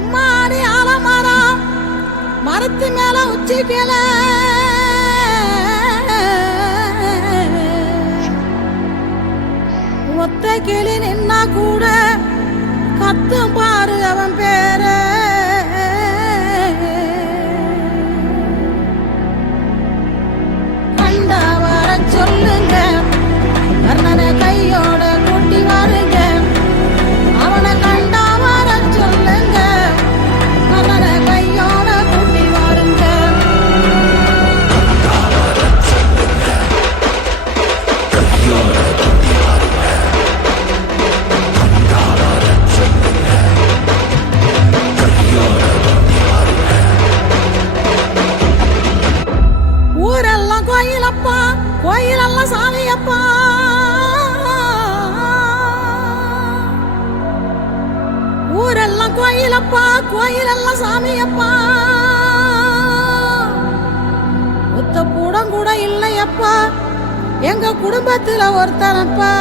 அம்மாடி ஆலமரம் மரத்து மேல உச்சிக்கல ஒத்த கிளி நின்னா கூட கத்தும் பாரு அவன் பேர. கண்டா வர சொல்லுங்க கர்ணனை கையோட கூட்டி வாருங்க. அவனை கண்டா வர சொல்லுங்க கர்ணனை கையோட கூட்டி வாருங்க. ஊரெல்லாம் கோயிலப்பா கோயிலெல்லாம் சாமியப்பா. ஊரெல்லாம் கோயிலப்பா கோயிலெல்லாம் சாமியப்பா. ஒத்த கூடம் கூட இல்லையப்பா எங்க குடும்பத்துல ஒருத்தனப்பா.